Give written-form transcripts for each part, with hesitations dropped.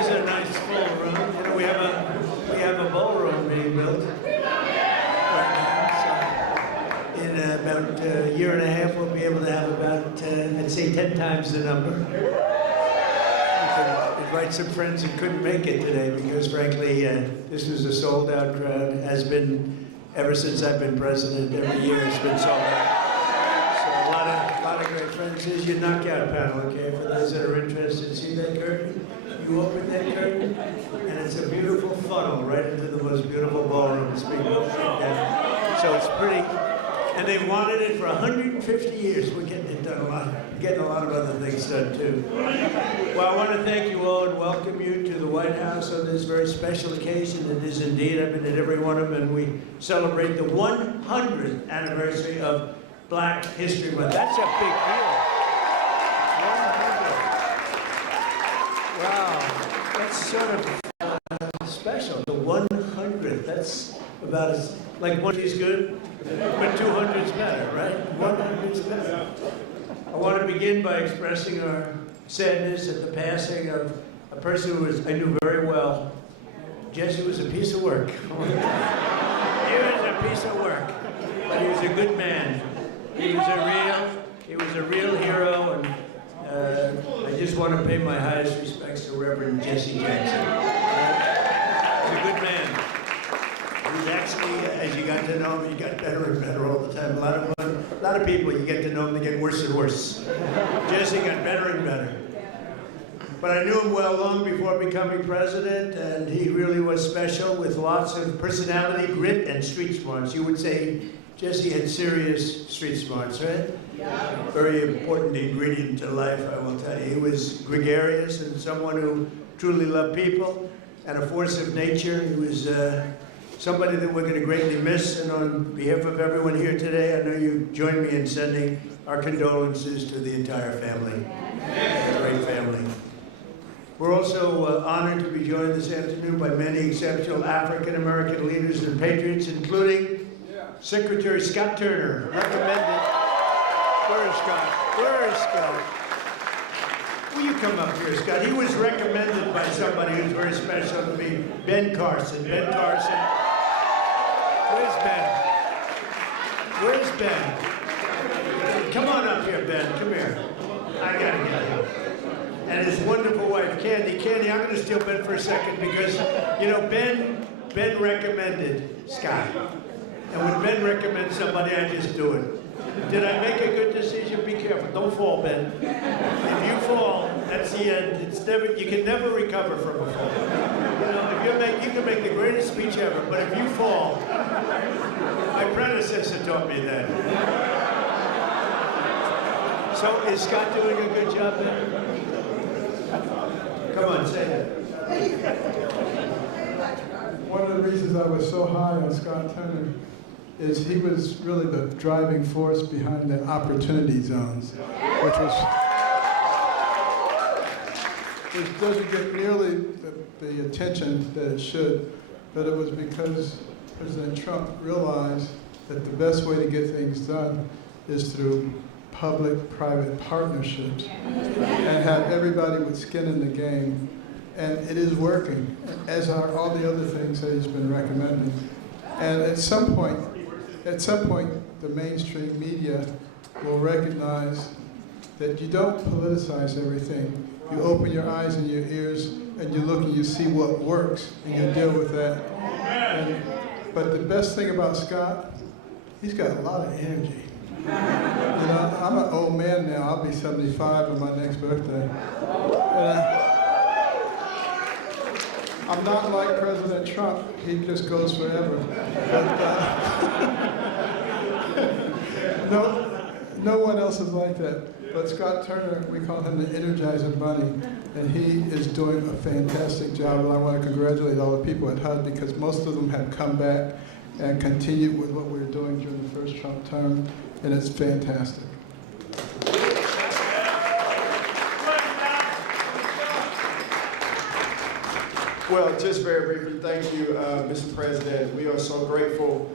is a nice full room. You know, we have a ballroom being built right now. So in about a year and a half, we'll be able to have about, I'd say, 10 times the number. We can invite some friends who couldn't make it today because, frankly, this was a sold-out crowd. Has been ever since I've been president. Every year it's been sold out. So a lot of great friends. Here's your knockout panel, okay? For those that are interested, see that curtain? You open that curtain, and it's a beautiful funnel right into the most beautiful ballroom. It's being built right now. So it's pretty, and they've wanted it for 150 years. We're getting it done a lot. Getting a lot of other things done too. Well, I want to thank you all and welcome you to the White House on this very special occasion. It is indeed. I've been at every one of them, and we celebrate the 100th anniversary of Black History Month. That's a big deal. 100. Wow, that's sort of special. The 100th. That's about as like 1 is good, but 200's better, right? 100's better. I want to begin by expressing our sadness at the passing of a person who I knew very well. Jesse was a piece of work. He was a piece of work, but he was a good man. He was a real hero, and I just want to pay my highest respects to Reverend Jesse Jackson. He's a good man. He's actually, as you got to know him, he got better and better all the time. A lot of people, you get to know them, they get worse and worse. Jesse got better and better. But I knew him well long before becoming president, and he really was special with lots of personality, grit, and street smarts. You would say Jesse had serious street smarts, right? Yeah. Very important ingredient to life, I will tell you. He was gregarious and someone who truly loved people and a force of nature. He was somebody that we're going to greatly miss, and on behalf of everyone here today, I know you join me in sending our condolences to the entire family. A great family. We're also honored to be joined this afternoon by many exceptional African-American leaders and patriots, including Secretary Scott Turner, recommended. Where is Scott? Where is Scott? Will you come up here, Scott? He was recommended by somebody who's very special to me, Ben Carson. Ben Carson. Where's Ben? Where's Ben? Come on up here, Ben. Come here. I gotta get him. And his wonderful wife, Candy. Candy, I'm gonna steal Ben for a second because, you know, Ben recommended Scott. And when Ben recommends somebody, I just do it. Did I make a good decision? Be careful. Don't fall, Ben. If you fall, that's the end. It's never, you can never recover from a fall. You know, you can make the greatest speech ever, but if you fall, my predecessor taught me that. So is Scott doing a good job there? Come on, say it. One of the reasons I was so high on Scott Turner is he was really the driving force behind the opportunity zones, which doesn't get nearly the attention that it should, but it was because President Trump realized that the best way to get things done is through public-private partnerships and have everybody with skin in the game, and it is working, as are all the other things that he's been recommending. And at some point, the mainstream media will recognize that you don't politicize everything. You open your eyes and your ears, and you look and you see what works, and you deal with that. But the best thing about Scott, he's got a lot of energy. You know, I'm an old man now. I'll be 75 on my next birthday. I'm not like President Trump. He just goes forever. But, no one else is like that. But Scott Turner, we call him the Energizer Bunny, and he is doing a fantastic job. And I want to congratulate all the people at HUD because most of them have come back and continued with what we were doing during the first Trump term, and it's fantastic. Well, just very briefly, thank you, Mr. President. We are so grateful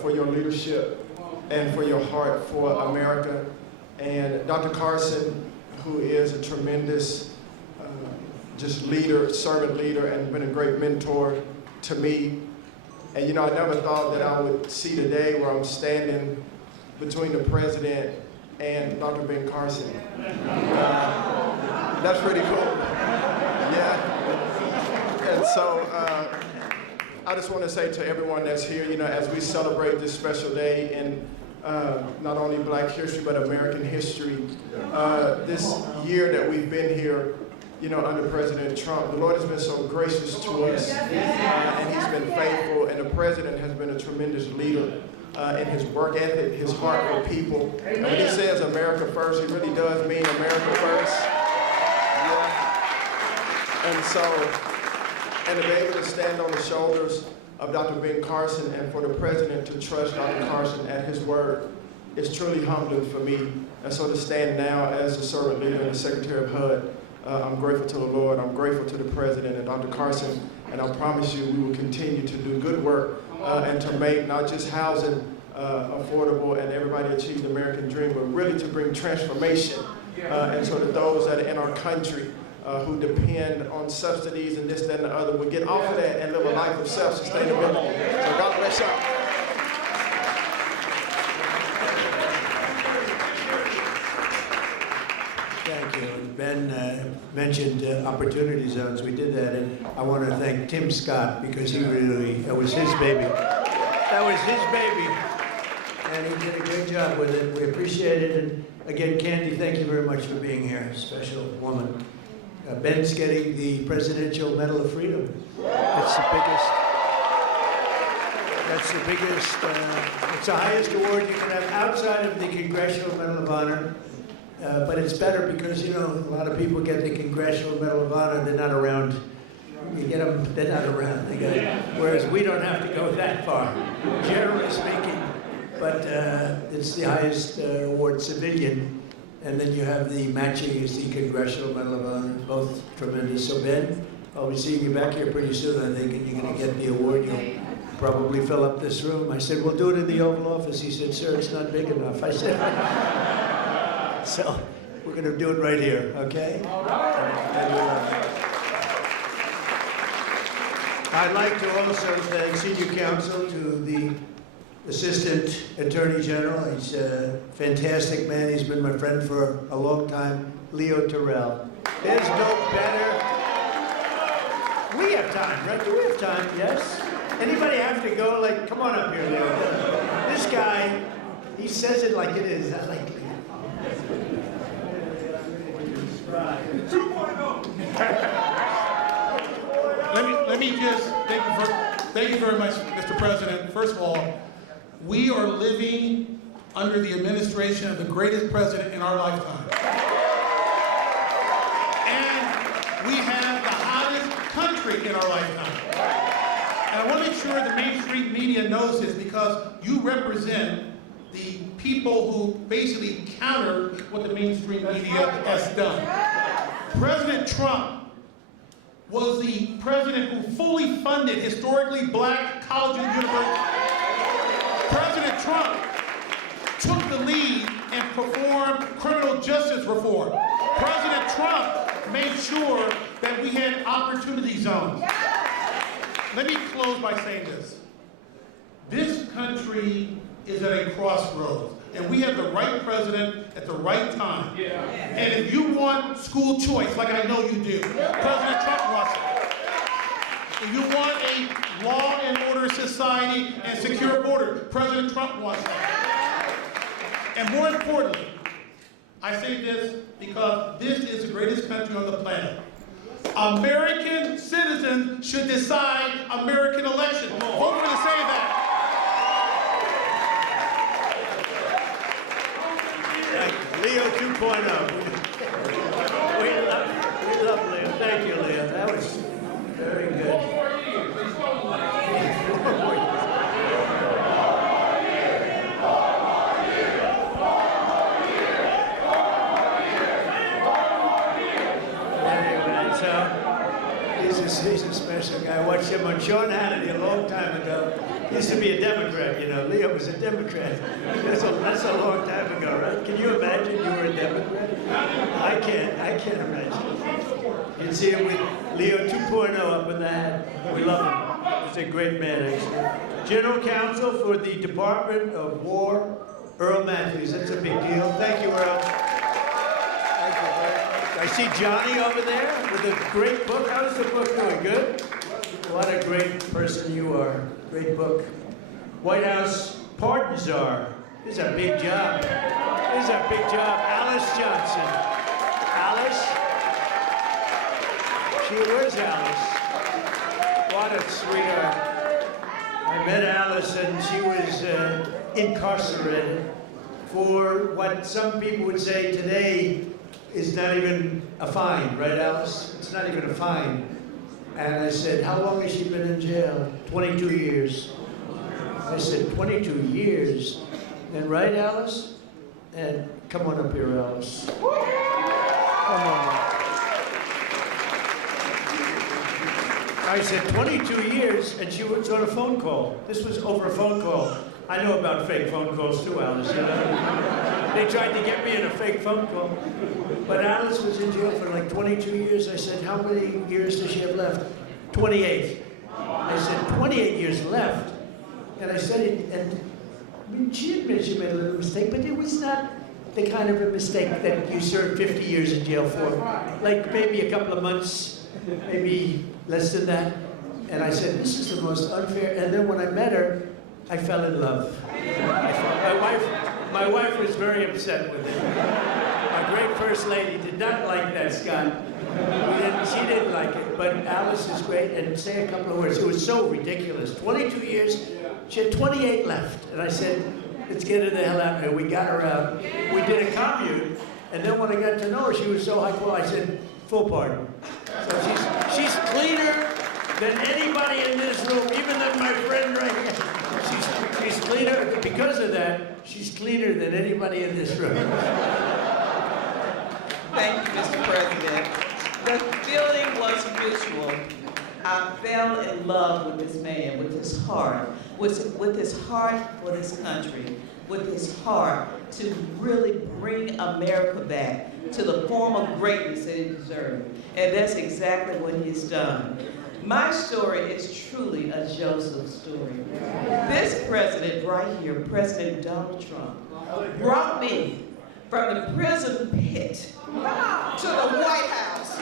for your leadership and for your heart for America. And Dr. Carson, who is a tremendous just leader, servant leader, and been a great mentor to me. And you know, I never thought that I would see the day where I'm standing between the president and Dr. Ben Carson. That's pretty cool. Yeah. And so I just want to say to everyone that's here, you know, as we celebrate this special day in not only Black history, but American history, this year that we've been here, you know, under President Trump, the Lord has been so gracious to us, and he's been faithful, and the president has been a tremendous leader in his work ethic, his heart for people. And when he says America first, he really does mean America first. Yeah. And so, and to be able to stand on the shoulders of Dr. Ben Carson and for the president to trust Dr. Carson at his word is truly humbling for me. And so to stand now as the servant leader and the secretary of HUD, I'm grateful to the Lord, I'm grateful to the president and Dr. Carson, and I promise you we will continue to do good work and to make not just housing affordable and everybody achieve the American dream, but really to bring transformation. And so that those that are in our country who depend on subsidies and this, that, and the other will get off of that and live a life of self-sustainability. So God bless y'all. Thank you. Ben mentioned opportunity zones. We did that, and I want to thank Tim Scott because he really, that was his baby. That was his baby, and he did a great job with it. We appreciate it. And again, Candy, thank you very much for being here. Special woman. Ben's getting the Presidential Medal of Freedom. That's the biggest, it's the highest award you can have outside of the Congressional Medal of Honor. But it's better because, you know, a lot of people get the Congressional Medal of Honor, they're not around. You get them, they're not around. Whereas we don't have to go that far, generally speaking. But it's the highest award, civilian. And then you have the matching is the Congressional Medal of Honor, both tremendous. So Ben, I'll be seeing you back here pretty soon, I think, and you're gonna get the award. You'll probably fill up this room. I said, we'll do it in the Oval Office. He said, sir, it's not big enough. I said, so we're gonna do it right here, okay? I'd like to also thank Senior Counsel to the Assistant Attorney General. He's a fantastic man. He's been my friend for a long time, Leo Terrell. There's no better. We have time, right? Do we have time? Yes? Anybody have to go? Like, come on up here, Leo. This guy, he says it like it is. I like it. Let me just thank you very much, Mr. President. First of all, we are living under the administration of the greatest president in our lifetime. And we have the hottest country in our lifetime. And I want to make sure the mainstream media knows this because you represent the people who basically counter what the mainstream media has done. President Trump was the president who fully funded historically Black colleges and universities. President Trump took the lead and performed criminal justice reform. President Trump made sure that we had opportunity zones. Let me close by saying this. This country is at a crossroads, and we have the right president at the right time. And if you want school choice, like I know you do, President Trump wants it. If you want a law and order society and secure border, President Trump wants that. And more importantly, I say this because this is the greatest country on the planet. American citizens should decide American elections. Vote for the same that. Leo 2.0. We love Leo. Thank you, Leo. That was very good. He's a special guy. I watched him on Sean Hannity a long time ago. He used to be a Democrat, you know. Leo was a Democrat. That's a long time ago, right? Can you imagine you were a Democrat? I can't imagine. You can see him with Leo 2.0 up in the hat. We love him. He's a great man, actually. General Counsel for the Department of War, Earl Matthews. That's a big deal. Thank you, Earl. Thank you, Earl. I see Johnny over there with a great book. How's the book doing? Good? What a great person you are. Great book. White House Pardon Czar. This is a big job. This is a big job. Alice Johnson. Alice? Where's Alice? What a sweetheart. I met Alice and she was incarcerated for what some people would say today is not even a fine, right, Alice? It's not even a fine. And I said, how long has she been in jail? 22 years. I said, 22 years. And right, Alice? And come on up here, Alice. Come on. I said, 22 years, and she was on a phone call. This was over a phone call. I know about fake phone calls too, Alice, you know? They tried to get me in a fake phone call. But Alice was in jail for like 22 years. I said, how many years does she have left? 28. I said, 28 years left. And I said it, and I mean, she admitted she made a little mistake, but it was not the kind of a mistake that you serve 50 years in jail for. Like maybe a couple of months, maybe less than that. And I said, this is the most unfair. And then when I met her, I fell in love. My wife was very upset with it. My great first lady did not like that, Scott. She didn't like it, but Alice is great, and say a couple of words. It was so ridiculous. 22 years, she had 28 left. And I said, let's get her the hell out of here. We got her out. We did a commune, and then when I got to know her, she was so high quality, I said, full pardon. So she's cleaner than anybody in this room, even than my friend right here. She's cleaner. Because of that, she's cleaner than anybody in this room. Thank you, Mr. President. The feeling was mutual. I fell in love with this man, with his heart for this country, with his heart to really bring America back to the form of greatness that it deserved. And that's exactly what he's done. My story is truly a Joseph story. This president right here, President Donald Trump, brought me from the prison pit to the White House.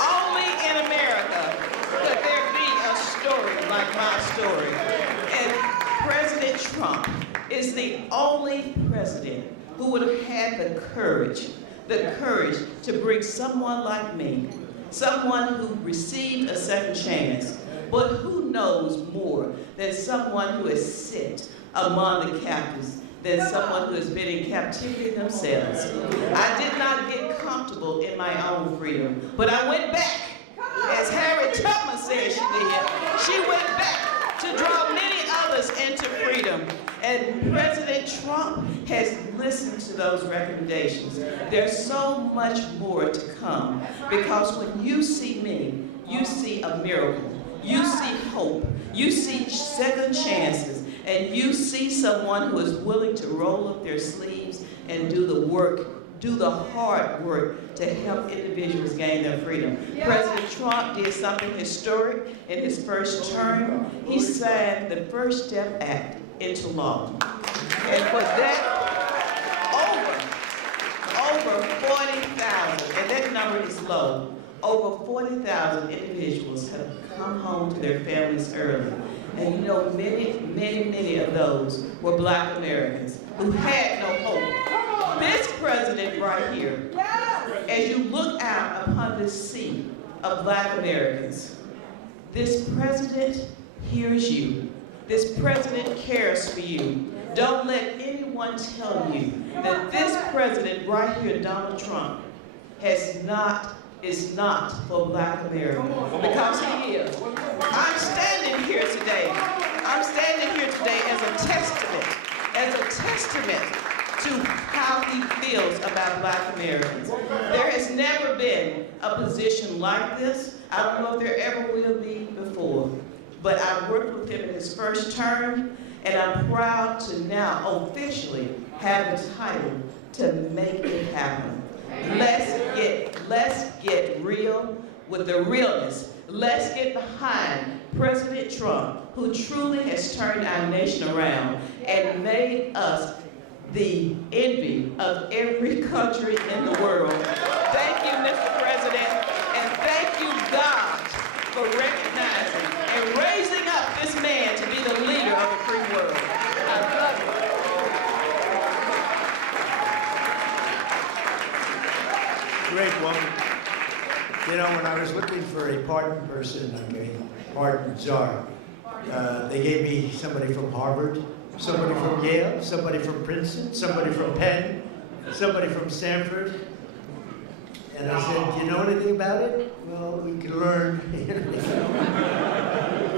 Only in America could there be a story like my story. And President Trump is the only president who would have had the courage to bring someone like me, someone who received a second chance, but who knows more than someone who has sit among the captives, than someone who has been in captivity themselves. I did not get comfortable in my own freedom, but I went back, as Harriet Tubman said she did. She went back to draw many others into freedom. And President Trump has listened to those recommendations. There's so much more to come, because when you see me, you see a miracle. You see hope. You see second chances. And you see someone who is willing to roll up their sleeves and do the work, do the hard work to help individuals gain their freedom. President Trump did something historic in his first term. He signed the First Step Act into law. And for that, over 40,000, and that number is low, over 40,000 individuals have come home to their families early. And you know, many of those were Black Americans who had no hope. This president right here, as you look out upon this sea of Black Americans, this president hears you. This president cares for you. Don't let anyone tell you that this president right here, Donald Trump, is not for Black America, because he is. I'm standing here today as a testament to how he feels about Black Americans. There has never been a position like this. I don't know if there ever will be before, but I worked with him in his first term, and I'm proud to now officially have the title to make it happen. Let's get with the realness. Let's get behind President Trump, who truly has turned our nation around and made us the envy of every country in the world. Thank you, Mr. President, and thank you, God, for recognizing and raising up this man to be the leader of the free world. I love you. Great woman. You know, when I was looking for a pardon person, a pardon czar, they gave me somebody from Harvard, somebody from Yale, somebody from Princeton, somebody from Penn, somebody from Stanford. And I said, do you know anything about it? Well, we can learn.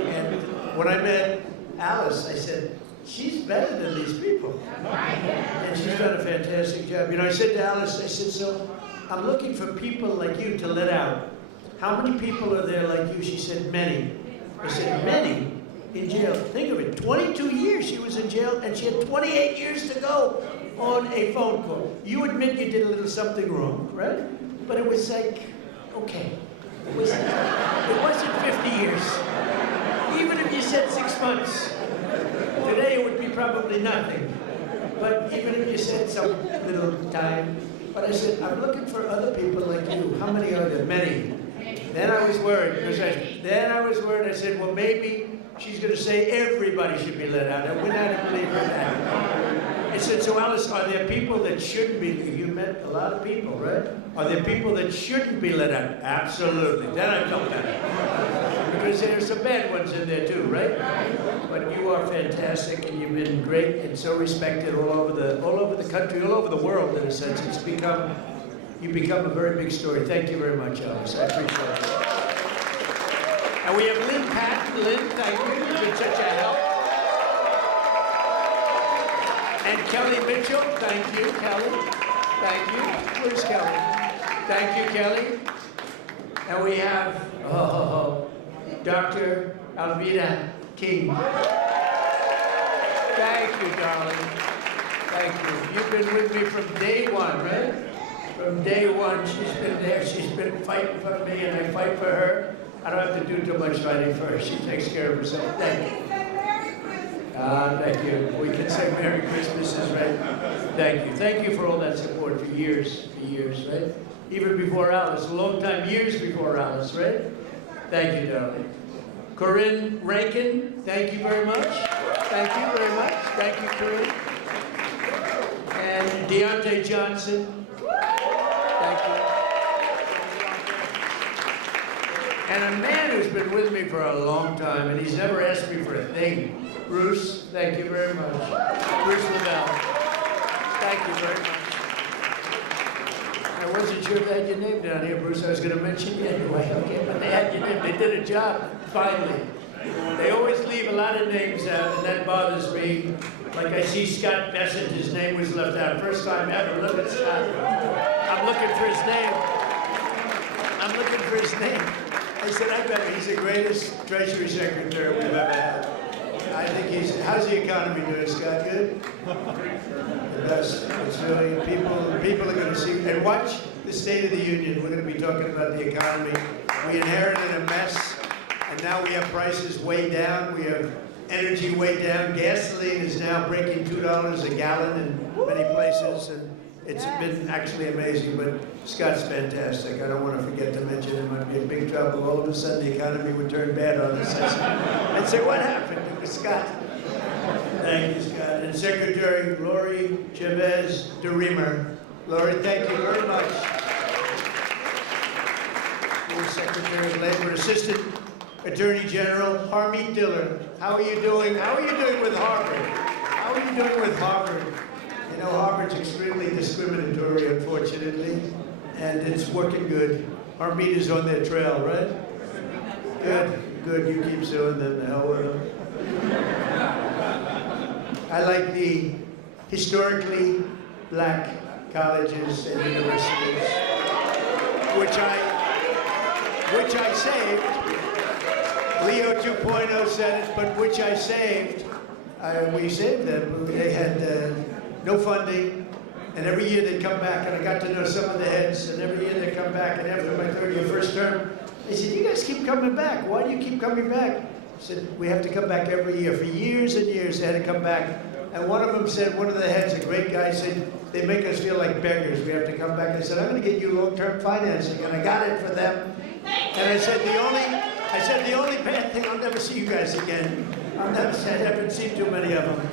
And when I met Alice, I said, she's better than these people. And she's done a fantastic job. You know, I said to Alice, I said, so I'm looking for people like you to let out. How many people are there like you? She said, many. I said, many? In jail. Think of it, 22 years she was in jail, and she had 28 years to go on a phone call. You admit you did a little something wrong, right? But it was like, okay. It wasn't 50 years. Even if you said 6 months, today it would be probably nothing. But even if you said some little time, but I said, I'm looking for other people like you. How many are there? Many. Then I was worried, I said, well, maybe she's going to say everybody should be let out. I would not believe her that. I said, so Alice, are there people that shouldn't be? You met a lot of people, right? Are there people that shouldn't be let out? Absolutely. Then I felt better. Because there's some bad ones in there too, right? But you are fantastic, and you've been great and so respected all over the country, all over the world in a sense. You've become a very big story. Thank you very much, Alice. I appreciate it. And we have Lynn Patton. Lynn, thank you. You've been such a help. And Kelly Mitchell, thank you, Kelly. Thank you. Where's Kelly? Thank you, Kelly. And we have Dr. Alveda King. Thank you, darling. Thank you. You've been with me from day one, right? From day one, she's been there. She's been fighting for me, and I fight for her. I don't have to do too much fighting for her. She takes care of herself. Thank you. Thank you. We can say Merry Christmas is right. Thank you. Thank you for all that support for years, right? Even before Alice, a long time, years before Alice, right? Thank you, darling. Corinne Rankin, thank you very much. Thank you very much. Thank you, Corinne. And Deontay Johnson. Thank you. And a man who's been with me for a long time, and he's never asked me for a thing. Bruce, thank you very much. Bruce Lavelle. Thank you very much. I wasn't sure if they had your name down here, Bruce. I was going to mention you anyway. Okay, but they had your name. They did a job, finally. They always leave a lot of names out, and that bothers me. Like I see Scott Bessent, his name was left out. First time ever. Look at Scott. I'm looking for his name. I'm looking for his name. I said, I bet he's the greatest Treasury Secretary we've ever had. I think he's, how's the economy doing, Scott? Good? The best. It's really, people are going to see, and watch the State of the Union. We're going to be talking about the economy. We inherited a mess, and now we have prices way down. We have energy way down. Gasoline is now breaking $2 a gallon in many places, and it's been actually amazing, but Scott's fantastic. I don't want to forget to mention him. I'd be in big trouble. All of a sudden, the economy would turn bad on us. I'd say, what happened? It was Scott. Thank you, Scott. And Secretary Lori Chavez DeReamer. Lori, thank you very much. Secretary of Labor, Assistant Attorney General Harmeet Diller. How are you doing? How are you doing with Harvard? How are you doing with Harvard? You know, Harvard's extremely discriminatory, unfortunately, and it's working good. Harmeet is on their trail, right? Good. You keep doing them. The hell with them. I like the historically black colleges and universities, which I saved. Leo 2.0 said it, but which I saved. We saved them. They had no funding, and every year they'd come back, and I got to know some of the heads, and every year they'd come back, and after my 30th first term, They said, you guys keep coming back. Why do you keep coming back? I said, we have to come back every year. For years and years, they had to come back. And one of them said, one of the heads, a great guy, said, they make us feel like beggars. We have to come back. I said, I'm going to get you long-term financing. And I got it for them. And I said, the only bad thing, I'll never see you guys again. I haven't seen too many of them.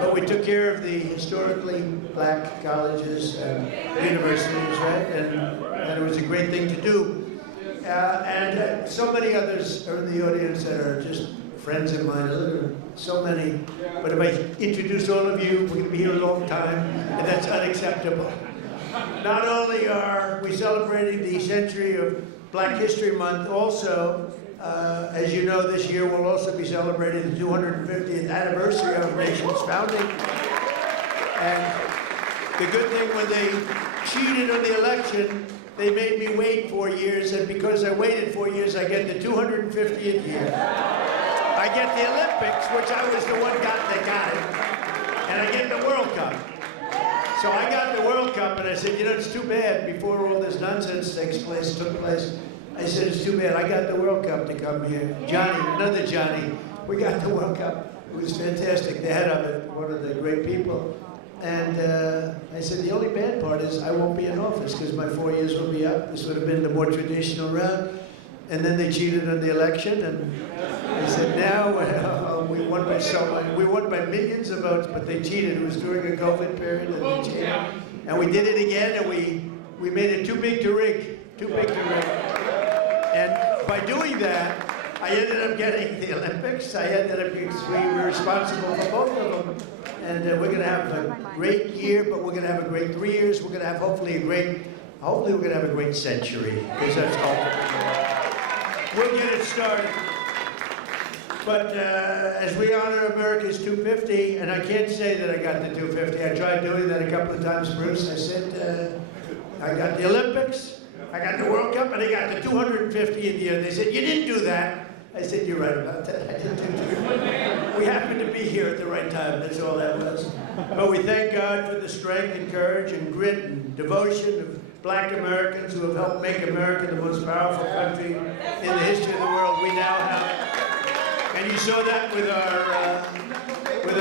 But we took care of the historically black colleges and universities, right? And it was a great thing to do. And so many others are in the audience that are just friends of mine, so many. But if I introduce all of you, we're going to be here a long time, and that's unacceptable. Not only are we celebrating the century of Black History Month, also, as you know, this year we'll also be celebrating the 250th anniversary of our nation's founding. And the good thing, when they cheated on the election, they made me wait 4 years, and because I waited 4 years, I get the 250th year. I get the Olympics, which I was the one that got it, and I get the World Cup. So I got the World Cup, and I said, you know, it's too bad, before all this nonsense took place, I said, it's too bad, I got the World Cup to come here. Johnny, another Johnny, we got the World Cup. It was fantastic, the head of it, one of the great people. And I said, the only bad part is I won't be in office because my 4 years will be up. This would have been the more traditional route. And then they cheated on the election, and I said, now we won by so much. We won by millions of votes, but they cheated. It was during a COVID period, and they cheated. And we did it again, and we made it too big to rig, too big to rig. And by doing that, I ended up getting the Olympics. I ended up being responsible for both of them. And we're going to have a great year, but we're going to have a great 3 years. We're going to have hopefully we're going to have a great century, because that's ultimately. We'll get it started. But as we honor America's 250, and I can't say that I got the 250. I tried doing that a couple of times, Bruce. I said, I got the Olympics, I got the World Cup, and I got the 250 in the year. They said, you didn't do that. I said, you're right about that. I didn't do that. We happened to be here at the right time. That's all that was. But we thank God for the strength and courage and grit and devotion of Black Americans who have helped make America the most powerful country in the history of the world we now have. And you saw that with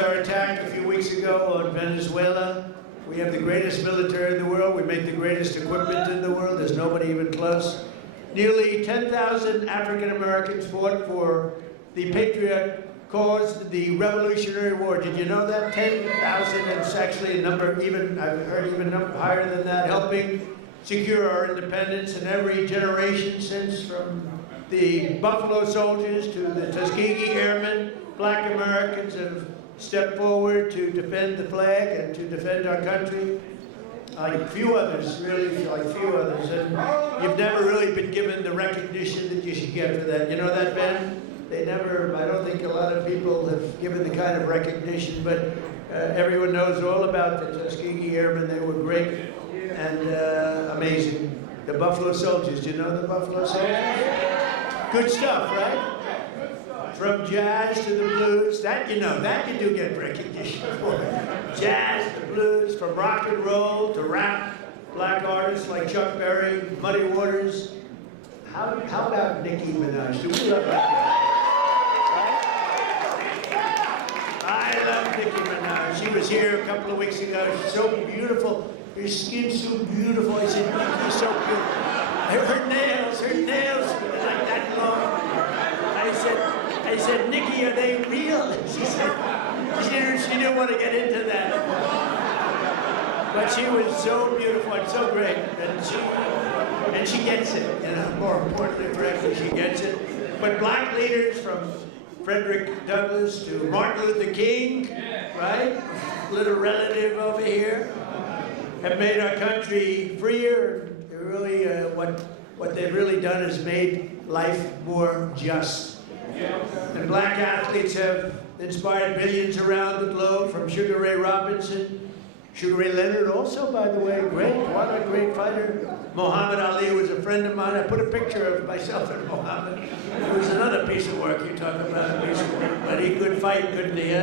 our attack a few weeks ago on Venezuela. We have the greatest military in the world. We make the greatest equipment in the world. There's nobody even close. Nearly 10,000 African Americans fought for the patriot cause, the Revolutionary War. Did you know that? 10,000, and it's actually a number, I've heard even higher than that, helping secure our independence in every generation since, from the Buffalo Soldiers to the Tuskegee Airmen. Black Americans have stepped forward to defend the flag and to defend our country. Like few others, really, like few others. And you've never really been given the recognition that you should get for that. You know that, Ben? They never, I don't think a lot of people have given the kind of recognition, but everyone knows all about the Tuskegee Airmen. They were great and amazing. The Buffalo Soldiers, do you know the Buffalo Soldiers? Good stuff, right? From jazz to the blues, that you know, that you do get recognition for. Jazz to blues, from rock and roll to rap, black artists like Chuck Berry, Muddy Waters. How about Nicki Minaj? Do we love Nicki? I love Nicki Minaj. She was here a couple of weeks ago. She's so beautiful. Her skin's so beautiful. I said, Nicki's so beautiful. Her nails like that long. I said, Nicki, are they real? She said, she didn't want to get into that. But she was so beautiful and so great, and she gets it. You know, more importantly, correctly, she gets it. But black leaders, from Frederick Douglass to Martin Luther King, right? Little relative over here, have made our country freer. They're really, what they've really done is made life more just. And black athletes have inspired billions around the globe, from Sugar Ray Robinson, Sugar Ray Leonard also, by the way, what a great fighter. Muhammad Ali was a friend of mine. I put a picture of myself and Muhammad. It was another piece of work. You talk about a piece of work, but he could fight, couldn't he?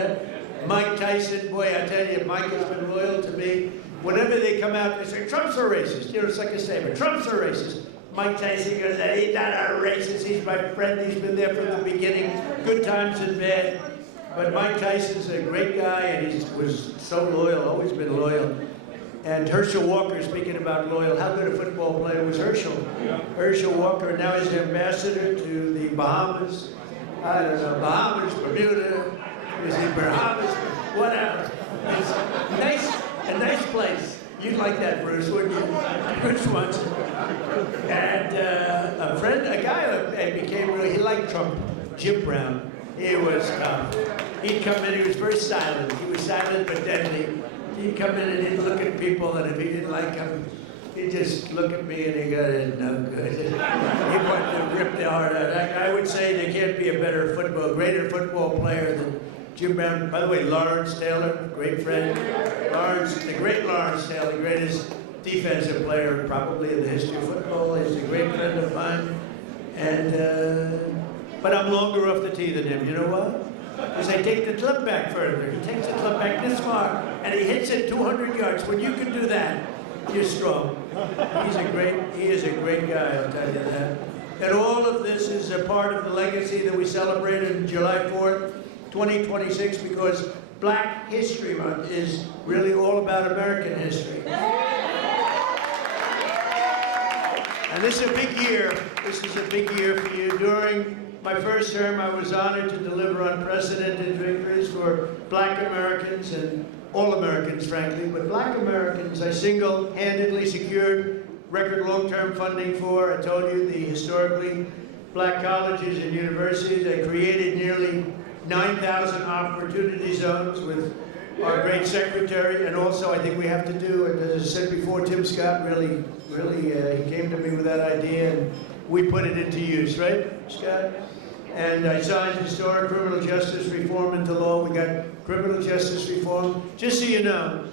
Mike Tyson, boy, I tell you, Mike has been loyal to me. Whenever they come out, they say, Trump's a racist. You know, it's like a statement, Trump's a racist. Mike Tyson goes, he's not a racist, he's my friend, he's been there from the beginning, good times and bad. But Mike Tyson's a great guy, and he was so loyal, always been loyal. And Herschel Walker, speaking about loyal, how good a football player was Herschel? Herschel Walker, now he's the ambassador to the Bahamas. I don't know, Bahamas, Bermuda, is it Bahamas, whatever. It's a nice place. You'd like that, Bruce, wouldn't you? Bruce wants it. And a guy I became really, he liked Trump, Jim Brown. He was tough. He'd come in, he was very silent. He was silent but deadly. He'd come in and he'd look at people, and if he didn't like them, he'd just look at me and he'd go, no good. He wanted to rip their heart out. I would say there can't be a greater football player than Jim Brown. By the way, Lawrence Taylor, great friend. The great Lawrence Taylor, greatest defensive player probably in the history of football. He's a great friend of mine. And, but I'm longer off the tee than him. You know what? Because I take the clip back further. He takes the clip back this far, and he hits it 200 yards. When you can do that, you're strong. He is a great guy, I'll tell you that. And all of this is a part of the legacy that we celebrated on July 4th, 2026, because Black History Month is really all about American history. And this is a big year. This is a big year for you. During my first term, I was honored to deliver unprecedented victories for Black Americans and all Americans, frankly, but Black Americans I single-handedly secured record long-term funding for. I told you, the historically Black colleges and universities. I created nearly 9,000 opportunity zones with our great secretary, and also I think we have to do, and as I said before, Tim Scott really, he came to me with that idea, and we put it into use, right, Scott? And I signed historic criminal justice reform into law. We got criminal justice reform. Just so you know,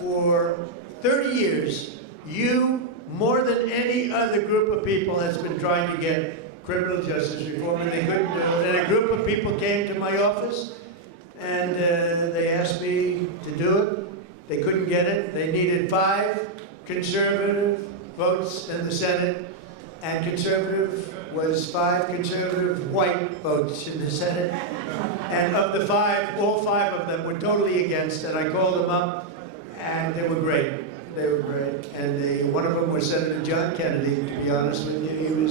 for 30 years, you, more than any other group of people, has been trying to get criminal justice reform, and they couldn't do it. And a group of people came to my office, and they asked me to do it. They couldn't get it. They needed 5 conservative votes in the Senate, and conservative was 5 conservative white votes in the Senate. And of the 5, all 5 of them were totally against, and I called them up, and they were great. They were great. And one of them was Senator John Kennedy, to be honest with you.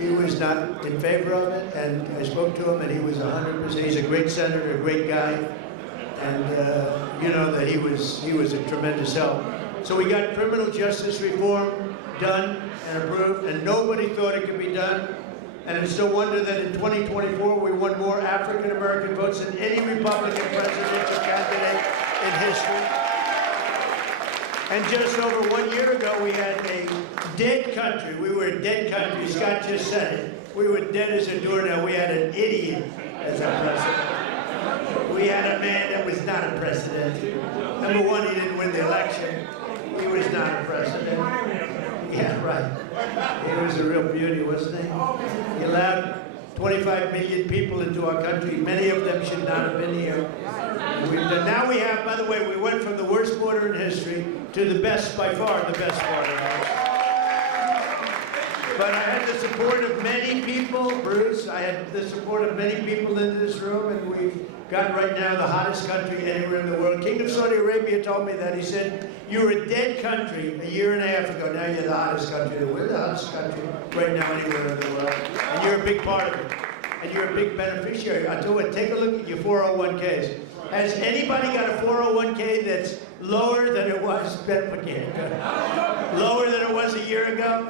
He was not in favor of it, and I spoke to him, and he was 100%. He's a great senator, a great guy, and you know that he was a tremendous help. So we got criminal justice reform done and approved, and nobody thought it could be done. And it's no wonder that in 2024 we won more African American votes than any Republican presidential candidate in history. And just over 1 year ago, we had a dead country. We were a dead country. Scott just said it. We were dead as a doornail. We had an idiot as our president. We had a man that was not a president. Number one, he didn't win the election. He was not a president. Yeah, right. He was a real beauty, wasn't he? He allowed 25 million people into our country. Many of them should not have been here. Now we have, by the way, we went from the worst border in history to the best, by far, the best border. But I had the support of many people, Bruce. I had the support of many people in this room, and we've got right now the hottest country anywhere in the world. King of Saudi Arabia told me that. He said, you were a dead country a year and a half ago. Now you're the hottest country. We're the hottest country right now anywhere in the world. And you're a big part of it. And you're a big beneficiary. I tell you what, take a look at your 401ks. Has anybody got a 401k that's lower than it was, lower than it was a year ago?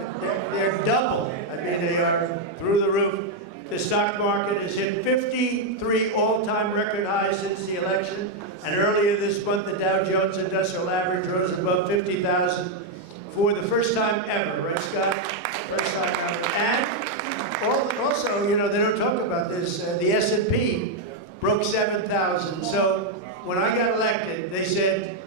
They're double. I mean, they are through the roof. The stock market has hit 53 all-time record highs since the election. And earlier this month, the Dow Jones Industrial Average rose above 50,000 for the first time ever, right, Scott? First time ever. And also, you know, they don't talk about this, the S&P broke 7,000. So when I got elected, they said,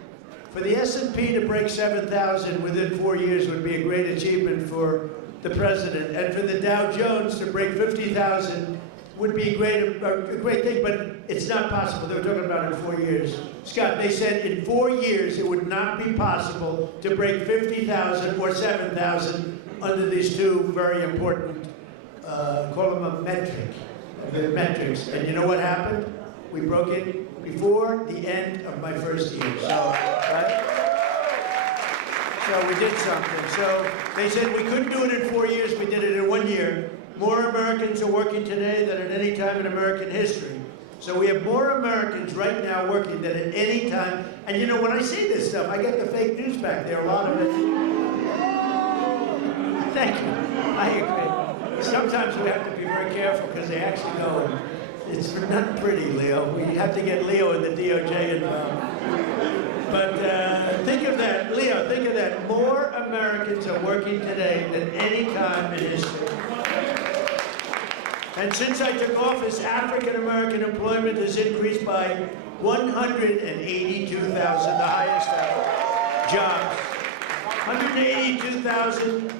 for the S&P to break 7,000 within 4 years would be a great achievement for the president. And for the Dow Jones to break 50,000 would be a great thing, but it's not possible. They were talking about it in 4 years. Scott, they said in 4 years it would not be possible to break 50,000 or 7,000 under these two very important, call them a metric, the metrics. And you know what happened? We broke it before the end of my first year. So, right? So we did something. So they said we couldn't do it in 4 years. We did it in 1 year. More Americans are working today than at any time in American history. So we have more Americans right now working than at any time. And you know, when I say this stuff, I get the fake news back there, a lot of it. Thank you. I agree. Sometimes we have to be very careful because they actually go, and it's not pretty, Leo. We have to get Leo and the DOJ involved. But think of that, Leo, think of that. More Americans are working today than any time in history. And since I took office, African-American employment has increased by 182,000, the highest ever. Jobs. 182,000,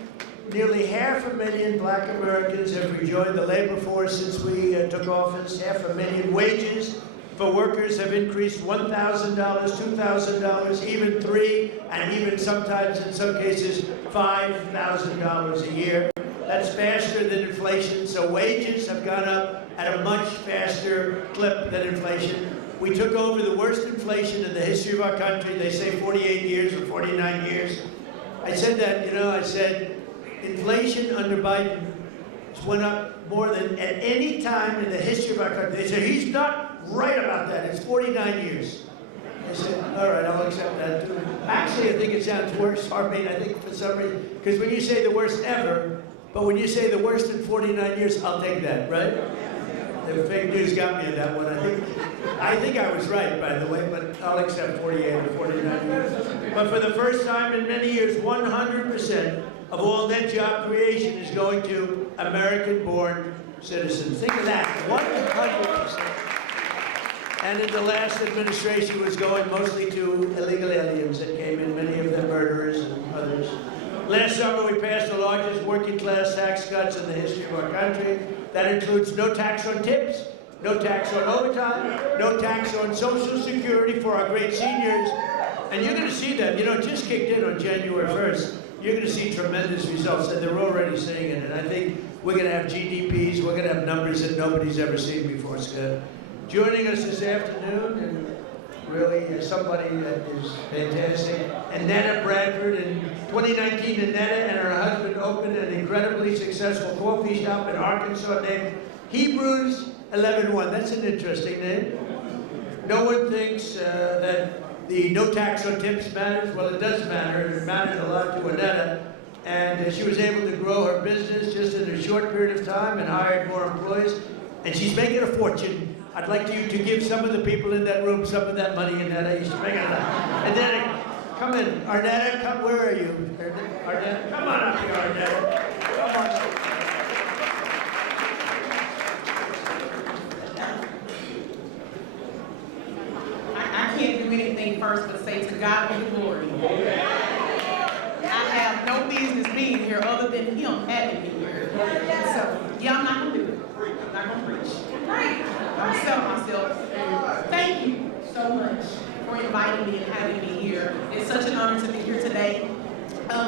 nearly 500,000 black Americans have rejoined the labor force since we took office. 500,000 wages for workers have increased $1,000, $2,000, even $3,000, and even sometimes, in some cases, $5,000 a year. That's faster than inflation, so wages have gone up at a much faster clip than inflation. We took over the worst inflation in the history of our country. They say 48 years or 49 years. I said that, you know, I said inflation under Biden went up more than at any time in the history of our country. They said, he's not right about that. It's 49 years. I said, all right, I'll accept that too. Actually, I think it sounds worse. I mean, I think for some reason, because when you say the worst ever, but when you say the worst in 49 years, I'll take that, right? The fake news got me on that one. I think I was right, by the way, but I'll accept 48 or 49 years. But for the first time in many years, 100% of all net job creation is going to American-born citizens. Think of that, 100%. And in the last administration, it was going mostly to illegal aliens that came in, many of them murderers and others. Last summer, we passed the largest working-class tax cuts in the history of our country. That includes no tax on tips, no tax on overtime, no tax on Social Security for our great seniors. And you're going to see that. You know, it just kicked in on January 1st. You're going to see tremendous results, and they're already seeing it. And I think we're going to have GDPs, we're going to have numbers that nobody's ever seen before, Scott. Joining us this afternoon, and really somebody that is fantastic, Annetta Bradford. In 2019, Annetta and her husband opened an incredibly successful coffee shop in Arkansas named Hebrews 11-1. That's an interesting name. No one thinks that the no tax on tips matters. Well, it does matter, and it matters a lot to Annetta. And she was able to grow her business just in a short period of time and hired more employees. And she's making a fortune. I'd like you to give some of the people in that room some of that money, Annetta. She's making it up. Annetta, come in. Arnetta, come. Where are you? Arnetta, come on up here, Arnetta. Come on up. I can't do anything first but say to God be the glory. I have no business being here other than Him having me here. So, yeah, I'm not going to do it. I'm not going to preach. I'm selling myself. Thank you so much for inviting me and having me here. It's such an honor to be here today.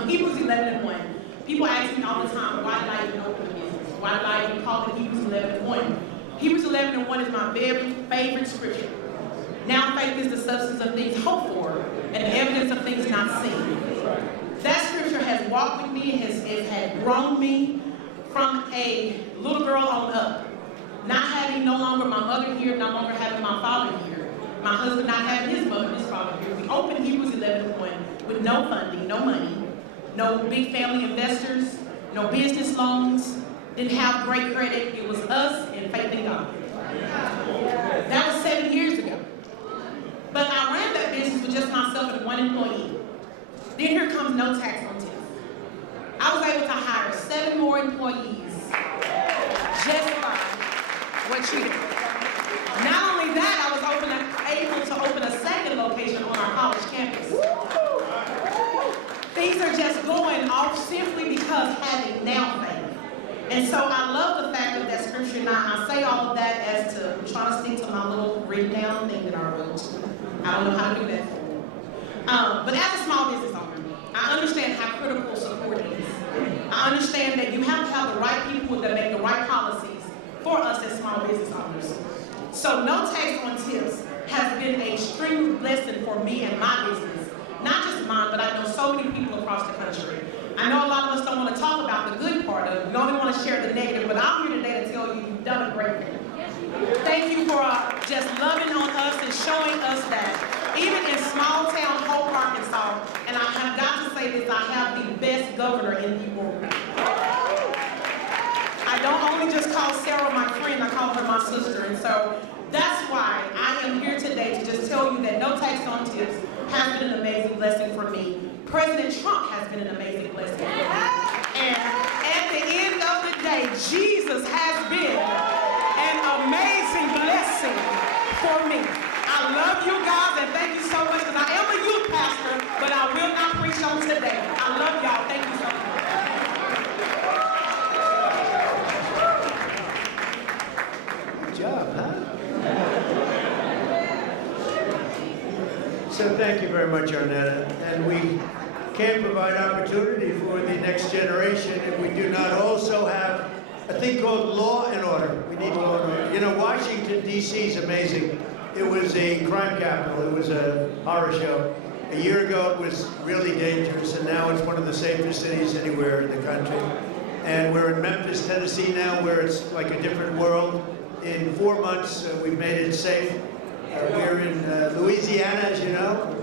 Hebrews 11:1. People ask me all the time, why did I even open a business? Why did I even call it Hebrews 11:1? Hebrews 11:1 is my very favorite scripture. Now faith is the substance of things hoped for and the evidence of things not seen. That scripture has walked with me, it has grown me from a little girl on up. Not having no longer my mother here, no longer having my father here. My husband not having his mother and his father here. We opened Hebrews 11:1 with no funding, no money, no big family investors, no business loans, didn't have great credit. It was us and faith in God. That was 7 years ago. But I ran that business with just myself and one employee. Then here comes no tax on tips. I was able to hire 7 more employees just by what you did. Not only that, I was able to open a second location on our college campus. Things are just going off simply because having now faith. And so I love the fact of that scripture. Now, I say all of that as to try to stick to my little written down thing that I wrote. I don't know how to do that. But as a small business owner, I understand how critical support is. I understand that you have to have the right people that make the right policies for us as small business owners. So no tax on tips has been an extreme blessing for me and my business. Not just mine, but I know so many people across the country. I know a lot of us don't want to talk about the good part of it. We only want to share the negative, but I'm here today to tell you you've done a great thing. Thank you for just loving on us and showing us that even in small town Hope, Arkansas, and I have got to say this, I have the best governor in the world. I don't only just call Sarah my friend, I call her my sister. And so that's why I am here today to just tell you that no tax on tips has been an amazing blessing for me. President Trump has been an amazing blessing for me. And at the end of the day, Jesus has been an amazing blessing for me. I love you guys and thank you so much, because I am a youth pastor, but I will not preach on today. I love y'all. Thank you so much. Good job, huh? So thank you very much, Arnetta. And we can't provide opportunity for the next generation if we do not also have a thing called law and order. We need law and order. You know, Washington, D.C. is amazing. It was a crime capital. It was a horror show. A year ago, it was really dangerous, and now it's one of the safest cities anywhere in the country. And we're in Memphis, Tennessee now, where it's like a different world. In 4 months, we've made it safe. We're in Louisiana, as you know,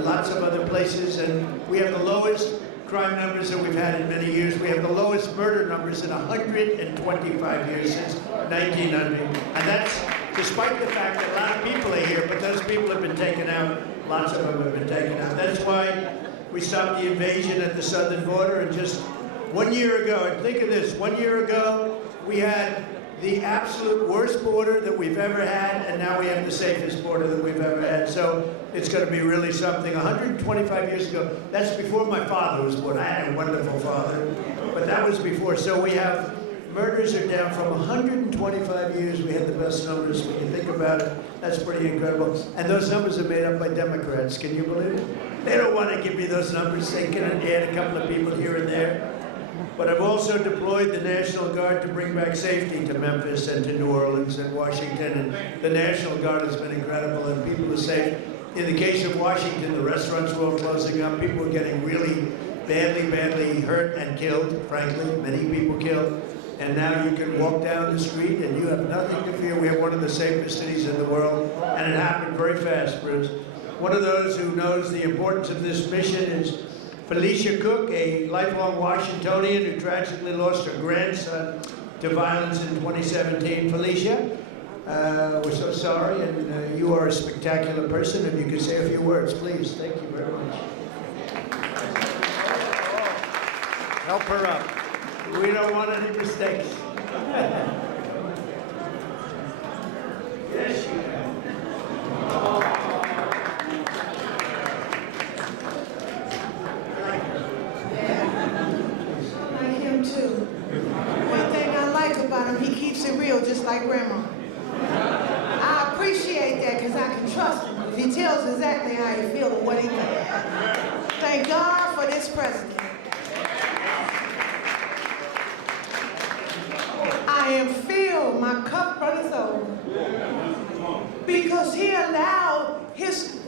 lots of other places, and we have the lowest crime numbers that we've had in many years. We have the lowest murder numbers in 125 years, since 1900. And that's despite the fact that a lot of people are here, but those people have been taken out. Lots of them have been taken out. That's why we stopped the invasion at the southern border. And just 1 year ago, and think of this, 1 year ago, we had the absolute worst border that we've ever had, and now we have the safest border that we've ever had. So it's going to be really something. 125 years ago, that's before my father was born. I had a wonderful father, but that was before. So we have, murders are down from 125 years. We had the best numbers. When you think about it, that's pretty incredible. And those numbers are made up by Democrats. Can you believe it? They don't want to give me those numbers. They can add a couple of people here and there. But I've also deployed the National Guard to bring back safety to Memphis and to New Orleans and Washington. And the National Guard has been incredible, and people are safe. In the case of Washington, the restaurants were all closing up. People were getting really badly hurt and killed, frankly. Many people killed. And now you can walk down the street and you have nothing to fear. We have one of the safest cities in the world. And it happened very fast, Bruce. One of those who knows the importance of this mission is Felicia Cook, a lifelong Washingtonian who tragically lost her grandson to violence in 2017. Felicia, we're so sorry, and you are a spectacular person. If you could say a few words, please. Thank you very much. Help her up. We don't want any mistakes. Yes, you can. One thing I like about him, he keeps it real, just like Grandma. I appreciate that because I can trust him. He tells exactly how he feels and what he thinks. Thank God for this president. I am filled, my cup runneth over. Because he allowed his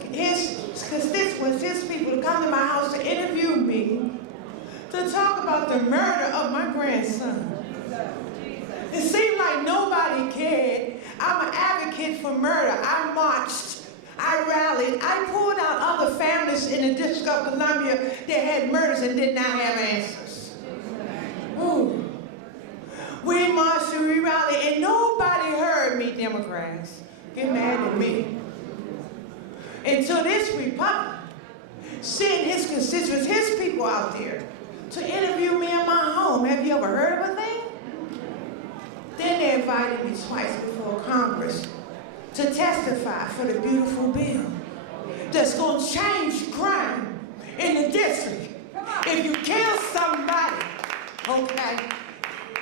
constituents, his people, to come to my house to interview me, to talk about the murder of my grandson. It seemed like nobody cared. I'm an advocate for murder. I marched, I rallied, I pulled out other families in the District of Columbia that had murders and did not have answers. Ooh. We marched and we rallied, and nobody heard me, Democrats. Get mad at me. Until this Republican sent his constituents, his people out there, to interview me in my home. Have you ever heard of a thing? Then they invited me twice before Congress to testify for the beautiful bill that's going to change crime in the district. If you kill somebody, okay,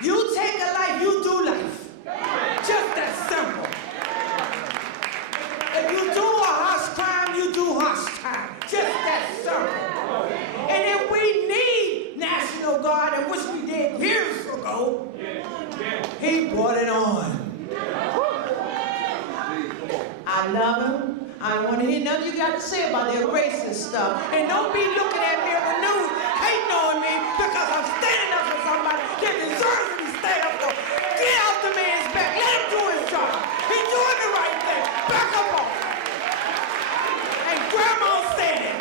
you take a life, you do life. Just that simple. If you do a harsh crime, you do harsh crime. Just that simple. And if we need National Guard, and which go. He brought it on. I love him. I don't want to hear nothing you got to say about that racist stuff. And don't be looking at me on the news hating on me because I'm standing up for somebody that deserves to be stand up for. Get off the man's back. Let him do his job. He's doing the right thing. Back up off him. And Grandma said it.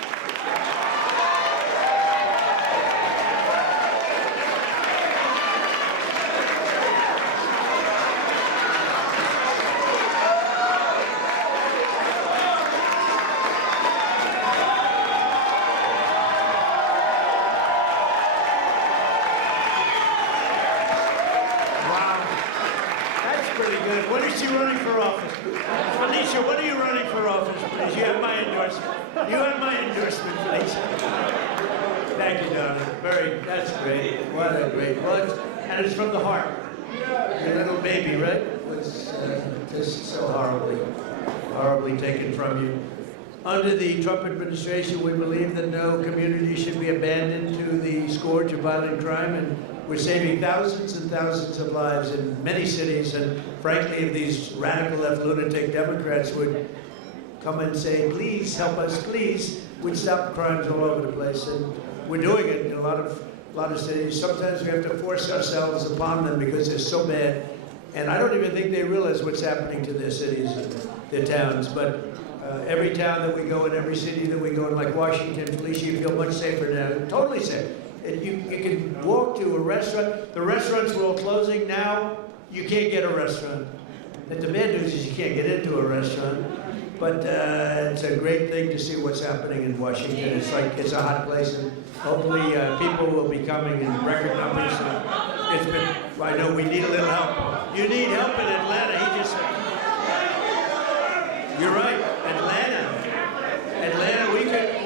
When is she running for office? Felicia, when are you running for office, please? You have my endorsement. You have my endorsement, Felicia. Thank you, darling. That's great. What a great one. And it's from the heart. Your little baby, right? Was just so horribly taken from you. Under the Trump administration, we believe that no community should be abandoned to the scourge of violent crime, and we're saving thousands and thousands of lives in many cities. And frankly, if these radical left lunatic Democrats would come and say, please help us, please, we'd stop crimes all over the place. And we're doing it in a lot of cities. Sometimes we have to force ourselves upon them because they're so bad. And I don't even think they realize what's happening to their cities and their towns. But every town that we go in, every city that we go in, like Washington, Felicia, you feel much safer now, totally safe. You can walk to a restaurant. The restaurants were all closing. Now you can't get a restaurant. And the bad news is you can't get into a restaurant. But it's a great thing to see what's happening in Washington. It's a hot place, and hopefully people will be coming in record numbers. I know we need a little help. You need help in Atlanta. He just said. You're right, Atlanta.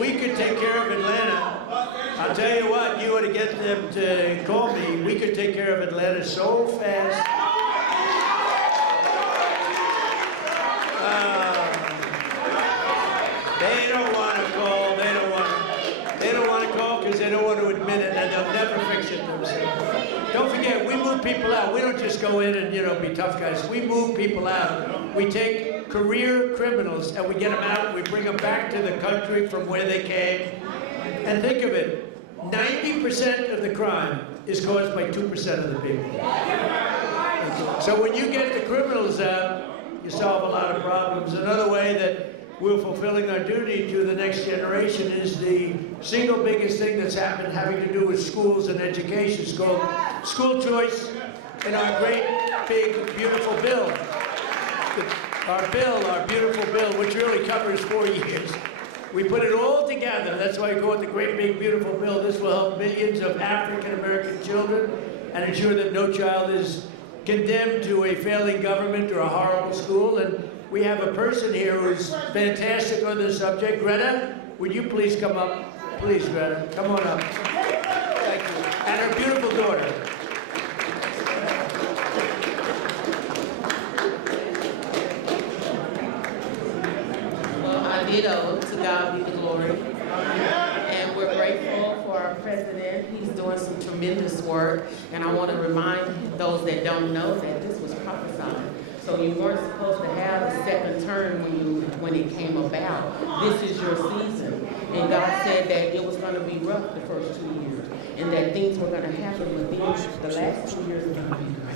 We could take care of Atlanta. I'll tell you what, you ought to get them to call me. We could take care of Atlanta so fast. They don't want to call. They don't want to call because they don't want to admit it, and they'll never fix it themselves. Don't forget, we move people out. We don't just go in and be tough guys. We move people out. We take career criminals and we get them out. We bring them back to the country from where they came. And think of it. 90% of the crime is caused by 2% of the people. So when you get the criminals out, you solve a lot of problems. Another way that we're fulfilling our duty to the next generation is the single biggest thing that's happened having to do with schools and education. It's called school choice in our great, big, beautiful bill. Our beautiful bill, which really covers 4 years. We put it all together. That's why we call it the great, big, beautiful bill. This will help millions of African-American children and ensure that no child is condemned to a failing government or a horrible school. And we have a person here who's fantastic on this subject. Greta, would you please come up? Please, Greta, come on up. Thank you. And her beautiful daughter. Ditto, to God be the glory. And we're grateful for our president. He's doing some tremendous work. And I want to remind those that don't know that this was prophesied. So you weren't supposed to have a second term when it came about. This is your season. And God said that it was going to be rough the first 2 years. And that things were going to happen, but then the last 2 years are going to be great.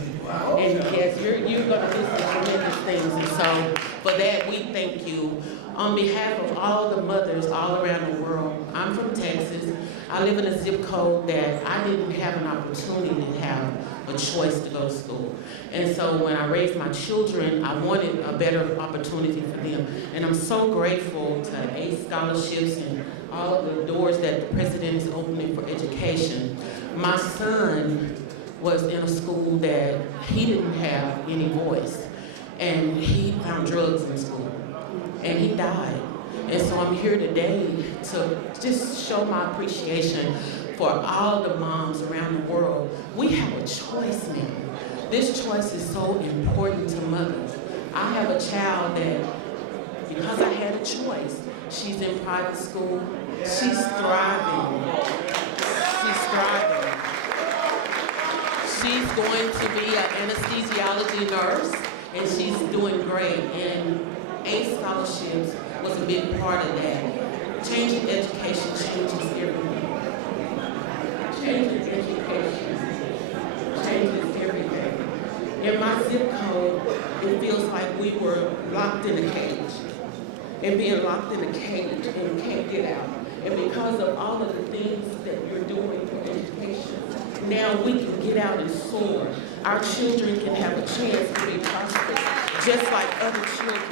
And yes, you're going to do some tremendous things. And so for that, we thank you. On behalf of all the mothers all around the world, I'm from Texas. I live in a zip code that I didn't have an opportunity to have a choice to go to school. And so when I raised my children, I wanted a better opportunity for them. And I'm so grateful to ACE scholarships and all of the doors that the president is opening for education. My son was in a school that he didn't have any voice. And he found drugs in school. And he died. And so I'm here today to just show my appreciation for all the moms around the world. We have a choice now. This choice is so important to mothers. I have a child that, because I had a choice, she's in private school, she's thriving. She's thriving. she's going to be an anesthesiology nurse, and she's doing great. And ACE scholarships was a big part of that. Changing education changes everything. Changing education changes everything. In my zip code, it feels like we were locked in a cage. And being locked in a cage and can't get out. And because of all of the things that we're doing for education, now we can get out and soar. Our children can have a chance to be prosperous, just like other children.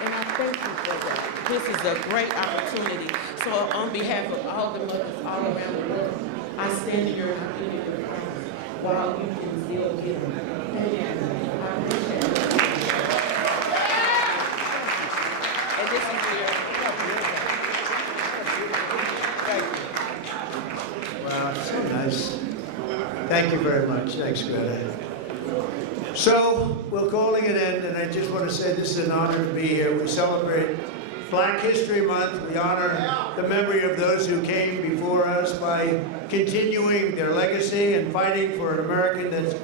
And I thank you for that. This is a great opportunity. So on behalf of all the mothers all around the world, I stand in your presence while you can still get them. Thank you. I appreciate it. And this is where. Wow, so nice. Thank you very much. Thanks, Greta. So, we're calling it in, and I just want to say this is an honor to be here. We celebrate Black History Month. We honor the memory of those who came before us by continuing their legacy and fighting for an America that's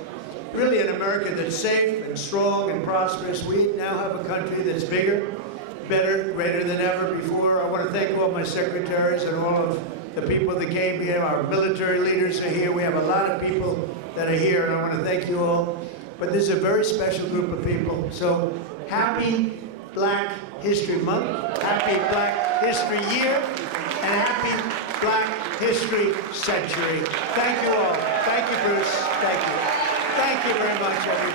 really an America that's safe and strong and prosperous. We now have a country that's bigger, better, greater than ever before. I want to thank all my secretaries and all of the people that came here. Our military leaders are here. We have a lot of people that are here, and I want to thank you all. But this is a very special group of people. So happy Black History Month, happy Black History Year, and happy Black History Century. Thank you all. Thank you, Bruce. Thank you. Thank you very much, everyone.